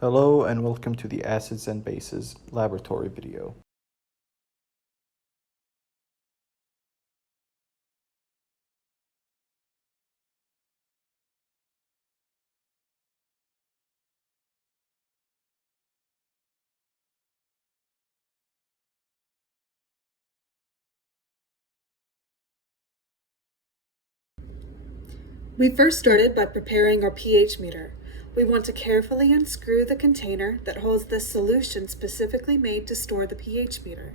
Hello and welcome to the Acids and Bases laboratory video. We first started by preparing our pH meter. We want to carefully unscrew the container that holds the solution specifically made to store the pH meter.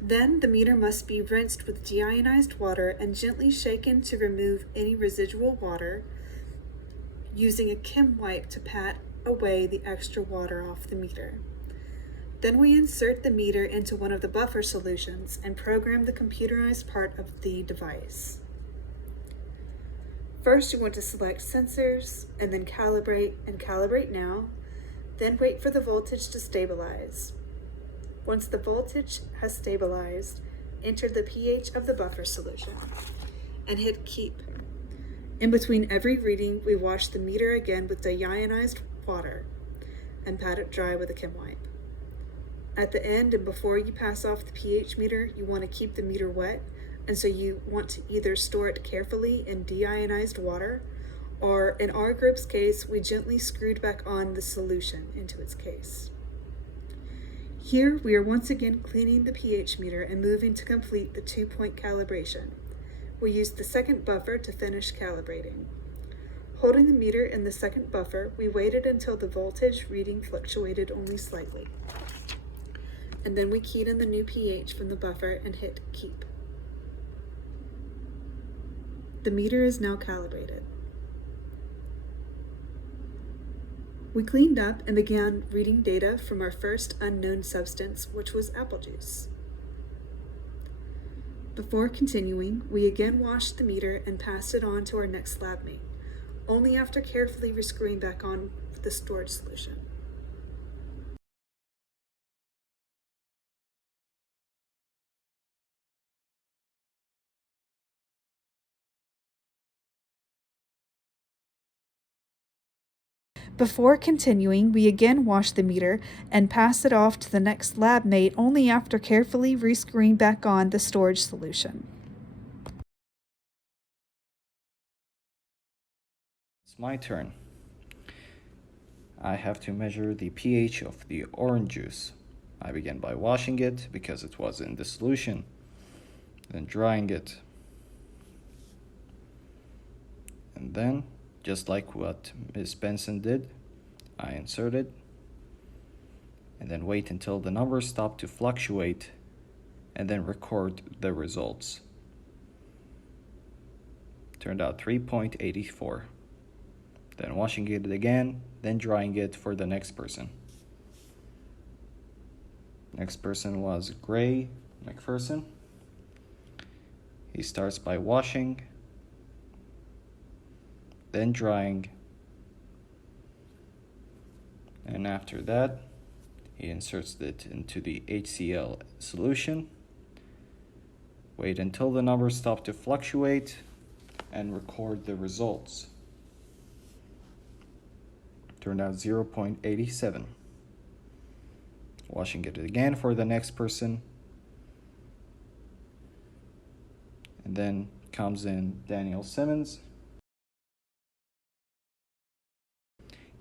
Then the meter must be rinsed with deionized water and gently shaken to remove any residual water, using a chem wipe to pat away the extra water off the meter. Then we insert the meter into one of the buffer solutions and program the computerized part of the device. First, you want to select sensors and then calibrate and calibrate now, then wait for the voltage to stabilize. Once the voltage has stabilized, enter the pH of the buffer solution and hit keep. In between every reading, we wash the meter again with deionized water and pat it dry with a chem wipe. At the end and before you pass off the pH meter, you want to keep the meter wet, and so you want to either store it carefully in deionized water, or in our group's case, we gently screwed back on the solution into its case. Here we are once again cleaning the pH meter and moving to complete the 2-point calibration. We used the second buffer to finish calibrating. Holding the meter in the second buffer, we waited until the voltage reading fluctuated only slightly. And then we keyed in the new pH from the buffer and hit keep. The meter is now calibrated. We cleaned up and began reading data from our first unknown substance, which was apple juice. Before continuing, we again washed the meter and passed it on to our next lab mate, only after carefully rescrewing back on the storage solution. Before continuing, we again wash the meter and pass it off to the next lab mate only after carefully rescrewing back on the storage solution. It's my turn. I have to measure the pH of the orange juice. I began by washing it because it was in the solution, then drying it, and then, just like what Ms. Benson did, I insert it and then wait until the numbers stop to fluctuate and then record the results. Turned out 3.84. Then washing it again, then drying it for the next person. Next person was Gray McPherson. He starts by washing, then drying, and after that he inserts it into the HCl solution, wait until the numbers stop to fluctuate, and record the results. Turned out 0.87. Washing it again for the next person, and then comes in Daniel Simmons.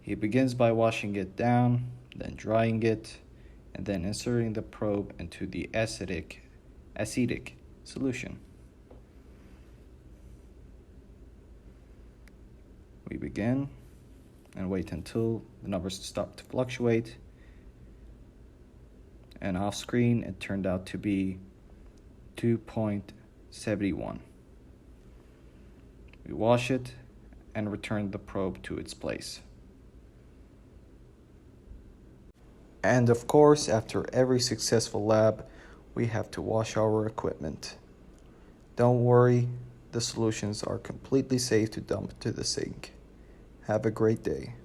He begins by washing it down, then drying it, and then inserting the probe into the acetic solution. We begin and wait until the numbers stop to fluctuate, and off screen it turned out to be 2.71. We wash it and return the probe to its place. And of course, after every successful lab, we have to wash our equipment. Don't worry, the solutions are completely safe to dump to the sink. Have a great day.